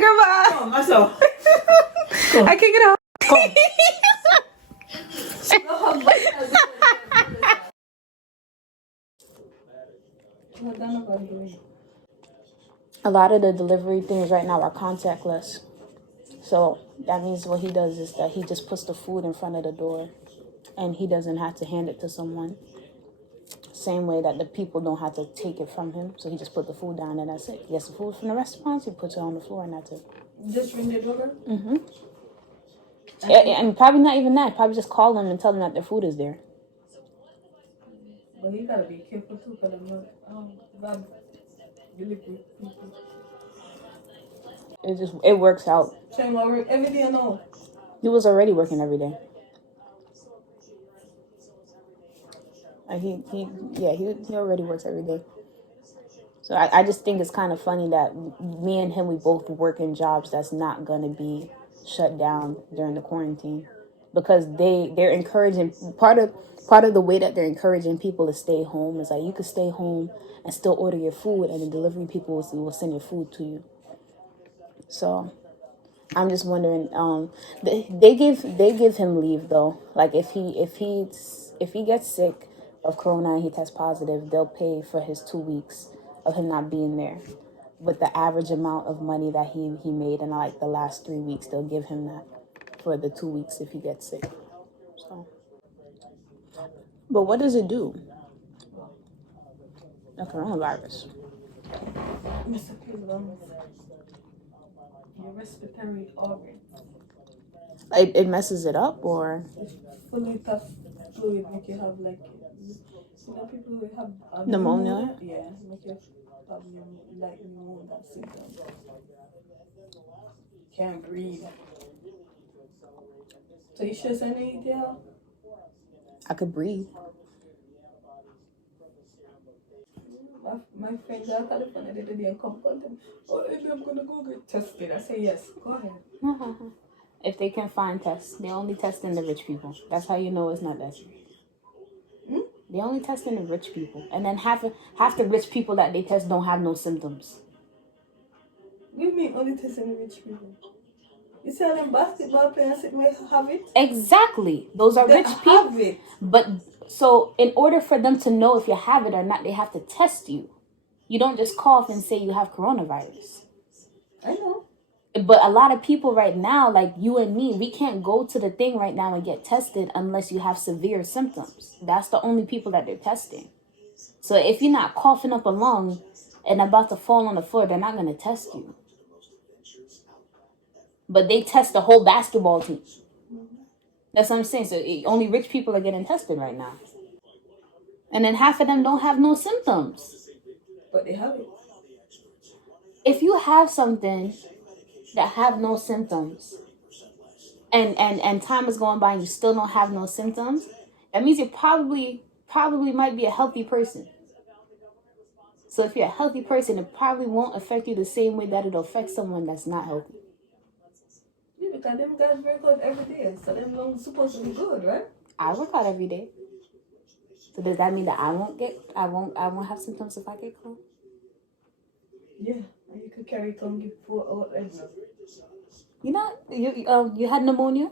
Grandma. Come on, myself. I can't get out. A lot of the delivery things right now are contactless. So that means what he does is that he just puts the food in front of the door and he doesn't have to hand it to someone. Same way that the people don't have to take it from him. So he just put the food down and that's it. He gets the food from the restaurants, he puts it on the floor and that's it. Just ring the doorbell? Mm-hmm. And probably not even that. Probably just call them and tell them that their food is there. But you gotta be careful too, because bad delivery people. It works out. Same work every day now. He was already working every day. He already works every day. So I just think it's kind of funny that me and him, we both work in jobs that's not going to be shut down during the quarantine, because they're encouraging part of the way that they're encouraging people to stay home is like you could stay home and still order your food and the delivery people will send your food to you. So I'm just wondering, they give him leave though. Like if he gets sick of corona and he tests positive, they'll pay for his 2 weeks of him not being there. But the average amount of money that he made in like the last 3 weeks, they'll give him that for the 2 weeks if he gets sick. So, but what does it do? The coronavirus. Your respiratory organs. It messes it up, or It's fully tough fluid make you have like, people who have pneumonia. Yeah, make you have like pneumonia symptoms. Can't breathe. So you should send it there. I could breathe. My friends are California, they didn't come to them. Oh, I'm gonna go get tested. I say yes, go ahead. If they can find tests, they only test in the rich people. That's how you know it's not that serious. They only test in the rich people, and then half the rich people that they test don't have no symptoms. You mean only testing the rich people? You see how them basketball players have it? Exactly, those are rich people. Have it. But so in order for them to know if you have it or not, they have to test you. You don't just cough and say you have coronavirus. I know. But a lot of people right now, like you and me, we can't go to the thing right now and get tested unless you have severe symptoms. That's the only people that they're testing. So if you're not coughing up a lung and about to fall on the floor, they're not going to test you. But they test the whole basketball team. That's what I'm saying. So only rich people are getting tested right now. And then half of them don't have no symptoms. But they have it. If you have something that have no symptoms and time is going by and you still don't have no symptoms, that means you probably might be a healthy person. So if you're a healthy person, it probably won't affect you the same way that it'll affect someone that's not healthy. Yeah, because them guys work out every day, so them lungs supposed to be good, right? I work out every day. So does that mean that I won't have symptoms if I get cold? Yeah, and you could carry tongue give 4 out eggs. You had pneumonia,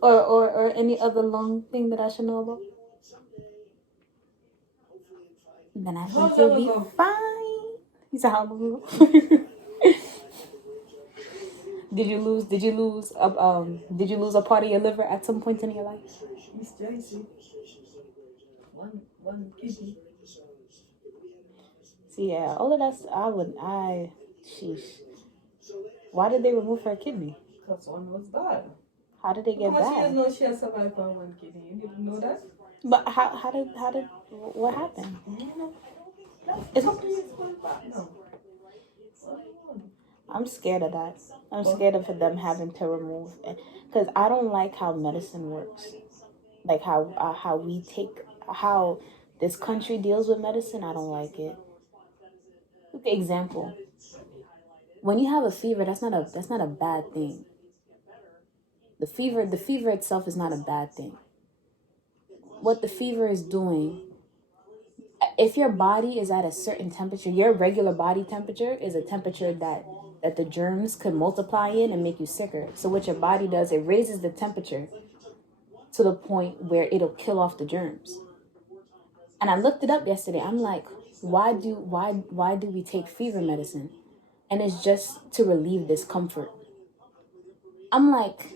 or any other lung thing that I should know about? Then I think you'll be fine. He's a how long ago? Did you lose a part of your liver at some point in your life? Miss Joycey. One kidney. See, yeah, all of that. Sheesh. Why did they remove her kidney? Because one was bad. How did they get bad? She doesn't know she has survived on one kidney. You didn't know that? But how did what happened? It's no. I'm scared of that. I'm scared of them having to remove it, because I don't like how medicine works. Like how this country deals with medicine. I don't like it. Look, example. When you have a fever, that's not a bad thing. The fever itself is not a bad thing. What the fever is doing, if your body is at a certain temperature, your regular body temperature is a temperature that that the germs could multiply in and make you sicker. So what your body does, it raises the temperature to the point where it'll kill off the germs. And I looked it up yesterday. I'm like, why do we take fever medicine? And it's just to relieve discomfort. I'm like,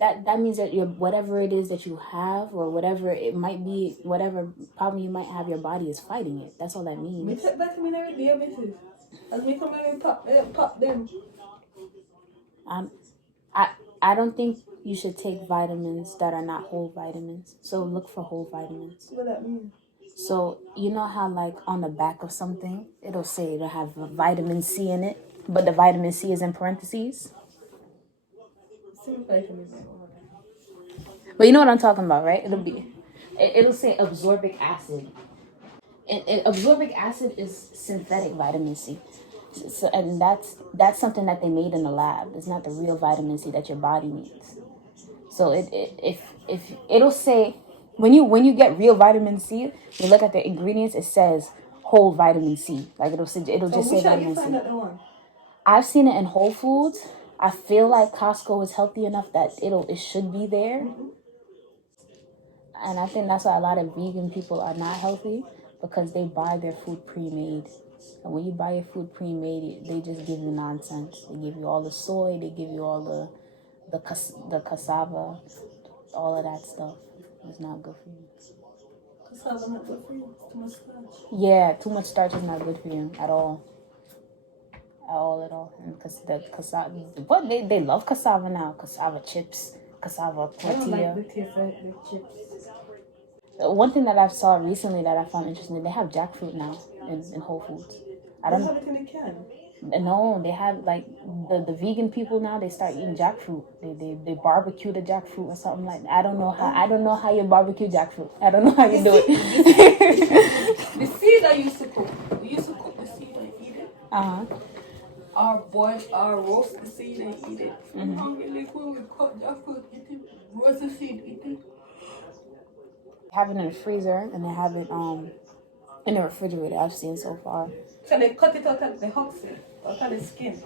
that means that your whatever it is that you have, or whatever it might be, whatever problem you might have, your body is fighting it. That's all that means. I don't think you should take vitamins that are not whole vitamins. So look for whole vitamins. What that mean? So you know how like on the back of something it'll say it'll have vitamin C in it, but the vitamin C is in parentheses. But you know what I'm talking about, right? It'll say absorbic acid. And absorbic acid is synthetic vitamin C. So, and that's something that they made in the lab. It's not the real vitamin C that your body needs. So if it'll say when you get real vitamin C, you look at the ingredients, it says whole vitamin C. Like it'll just say vitamin C. I've seen it in Whole Foods. I feel like Costco is healthy enough that it should be there. And I think that's why a lot of vegan people are not healthy, because they buy their food pre-made. And when you buy your food pre-made, they just give you nonsense. They give you all the soy, they give you all the cassava, all of that stuff. It's not good for you. Cassava not good for you? Too much starch? Yeah, too much starch is not good for you at all. At all. And the cassava, but they love cassava now. Cassava chips, cassava tortilla. I don't like the taste of the chips. One thing that I saw recently that I found interesting, they have jackfruit now in Whole Foods. I don't have it in a can. No, they have like the vegan people now. They start eating jackfruit. They barbecue the jackfruit or something like that. I don't know how you barbecue jackfruit. I don't know how you do it. The seed I used to cook. We used to cook the seed and eat it. Our roast the seed and eat it. When we cut jackfruit, eat it. Roast the seed, eat it. Have it in the freezer and they have it in the refrigerator. I've seen so far. So they cut it out of the husk, out of the skin.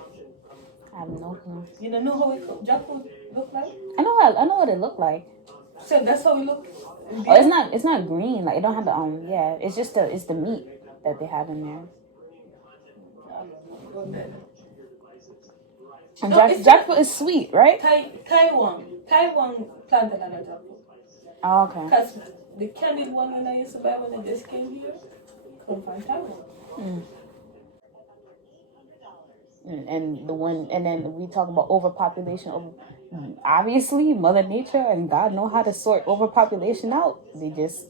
I have no clue. You don't know how jackfruit look like? I know what it looked like. So that's how it look. Oh, it's not green. Like it don't have the yeah. It's just it's the meat that they have in there. And jackfruit is sweet, right? Taiwan planted a lot of jackfruit. Oh, okay. Because the candied one when I used to buy when I just came here, come from Taiwan. And then we talk about overpopulation. Obviously, Mother Nature and God know how to sort overpopulation out. They just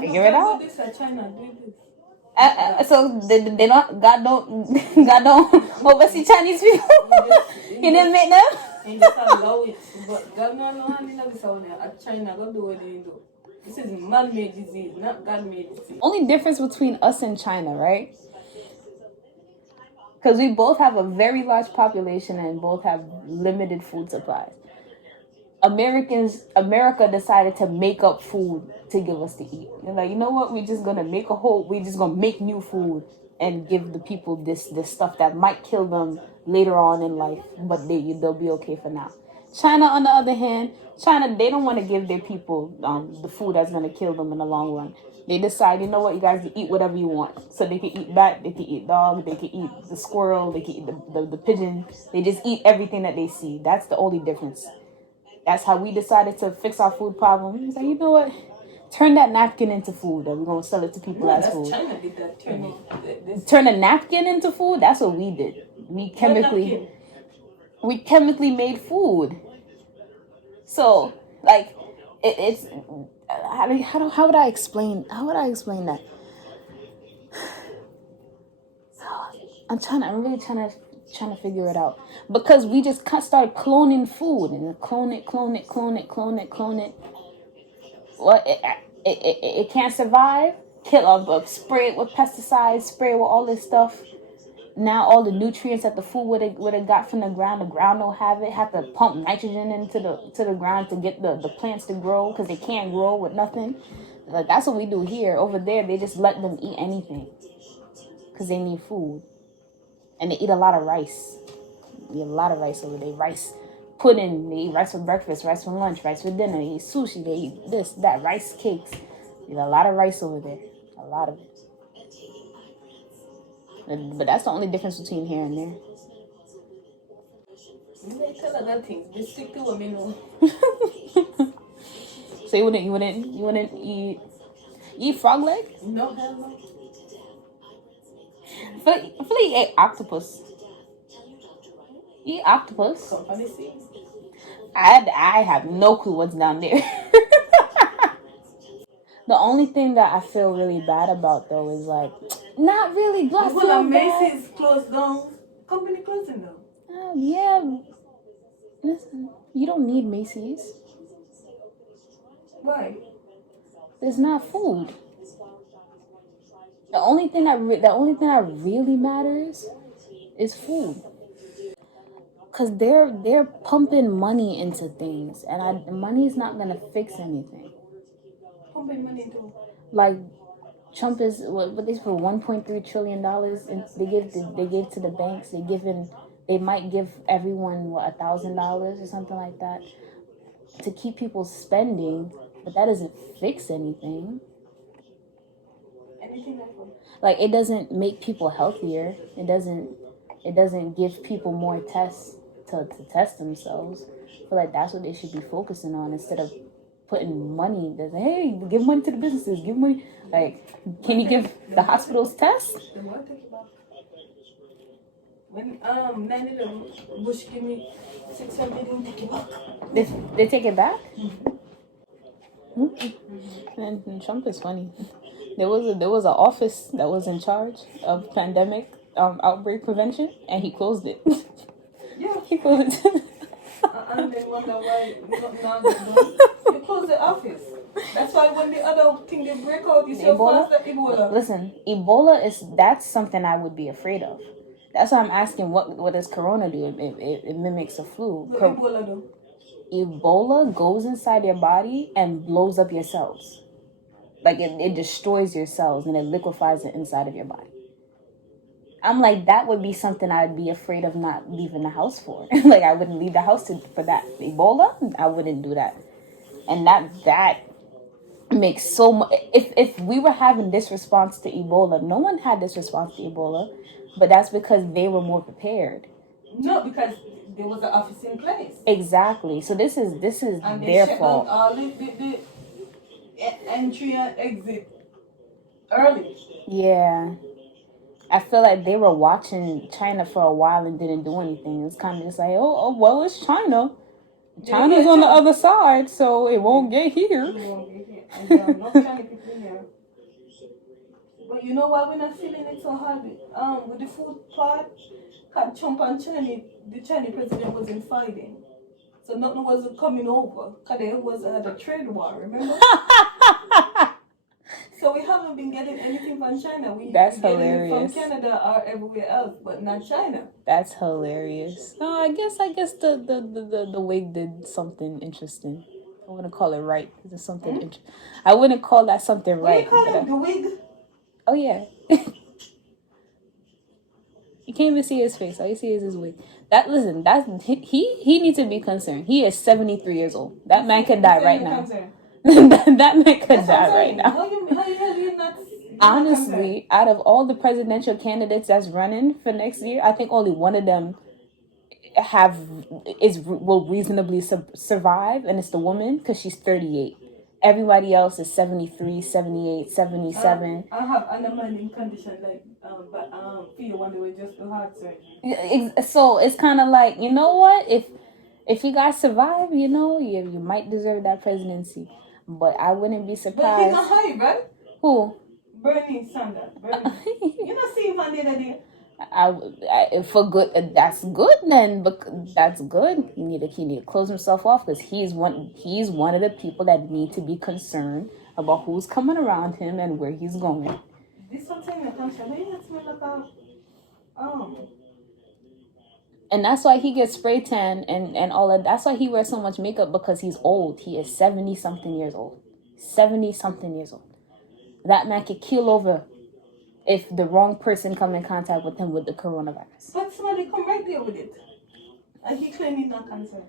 figure it out. This China do this. So they don't. God don't oversee Chinese people. He didn't make them. And just allow it. But God no hand in this one. China go do what they do. This is man-made disease, not God-made disease. Only difference between us and China, right? Because we both have a very large population and both have limited food supplies. America decided to make up food to give us to eat. They're like, you know what? We're just gonna make new food and give the people this stuff that might kill them later on in life, but they'll be okay for now. China, on the other hand, they don't want to give their people the food that's gonna kill them in the long run. They decide, you know what, you guys can eat whatever you want. So they can eat bat, they can eat dog, they can eat the squirrel, they can eat the pigeon. They just eat everything that they see. That's the only difference. That's how we decided to fix our food problem. He's like, you know what? Turn that napkin into food, and we're gonna sell it to people as food. China did that. Turn a napkin into food. That's what we did. We chemically made food. So like it's how would I explain that? I'm really trying to figure it out, because we just started cloning food and clone it. Well, it can't survive. Spray it with pesticides, spray it with all this stuff. Now all the nutrients that the food would have got from the ground don't have it. Have to pump nitrogen into the ground to get the plants to grow, because they can't grow with nothing. Like, that's what we do here. Over there, they just let them eat anything because they need food. And they eat a lot of rice. They eat a lot of rice over there. Rice pudding. They eat rice for breakfast, rice for lunch, rice for dinner. They eat sushi. They eat this, that, rice cakes. They eat a lot of rice over there. A lot of it. But that's the only difference between here and there. You may tell other things. They stick to what me know. So you wouldn't eat frog leg? No, hell no. I feel like you ate octopus. You eat octopus? Company seed. I have no clue what's down there. The only thing that I feel really bad about though is like, not really blessed. Well, Macy's closed down. Company closing down. Yeah. Listen, you don't need Macy's. Why? There's not food. The only thing that really matters is food. Cause they're pumping money into things, and money's not gonna fix anything. Pumping money into. Like Trump is what they for $1.3 trillion, and they give to the banks. They might give everyone $1,000 or something like that to keep people spending, but that doesn't fix anything. Anything like that. Like, it doesn't make people healthier. It doesn't give people more tests to test themselves. I feel like that's what they should be focusing on instead of putting money. There's like, hey, give money to the businesses. Give money. Like, can you give the hospitals tests? They want to take it back. When 9/11, Bush give me 600 million, take it back. They take it back. And Trump is funny. There was an office that was in charge of pandemic outbreak prevention, and he closed it. Yeah. He closed it. And then wonder why not get done. You close the office. That's why when the other thing they break out, you see how fast that Ebola. Listen, that's something I would be afraid of. That's why I'm asking what does Corona do? It mimics a flu. What Ebola do? Ebola goes inside your body and blows up your cells. Like it destroys your cells and it liquefies it inside of your body. I'm like, that would be something I'd be afraid of not leaving the house for. Like, I wouldn't leave the house for that. Ebola, I wouldn't do that. And that makes so much. If we were having this response to Ebola, no one had this response to Ebola, but that's because they were more prepared. No, because there was an office in place. Exactly. So this is and their they fault. Shut down all the entry and exit early. Yeah. I feel like they were watching China for a while and didn't do anything. It's kind of just like, oh well, it's China. China's on the other side, so it won't get here. It won't get here. And there are no Chinese people here. But you know why we're not feeling it so hard? With the food part, had Trump and China, the Chinese president wasn't fighting. So nothing was coming over. Because there was a trade war, remember? So we haven't been getting anything from China. That's hilarious. Getting it from Canada or everywhere else, but not China. That's hilarious. No, I guess the wig did something interesting. I wouldn't call it right. It's something interesting. I wouldn't call that something right. What do you call it? The wig? Oh yeah. You can't even see his face. All you see is his wig. He needs to be concerned. He is 73 years old. That man could die right now. That man could die right now. How you not honestly, out of all the presidential candidates that's running for next year, I think only one of them will reasonably survive, and it's the woman, because she's 38. Everybody else is 73, 78, 77. I have underlying condition like fear when they were just the heart surgery. So it's kind of like, you know what? If you guys survive, you might deserve that presidency. But I wouldn't be surprised. But he's not high, right? Who? Bernie Sanders. You not see him on the other day. For good, that's good then. That's good. He need to close himself off, because he's one of the people that need to be concerned about who's coming around him and where he's going. This one thing that comes from me, that's me like and that's why he gets spray tan and all of. That's why he wears so much makeup, because he's old. He is 70 something years old. 70 something years old. That man could keel over if the wrong person come in contact with him with the coronavirus. But somebody come right there with it. And he claimed he's not cancer.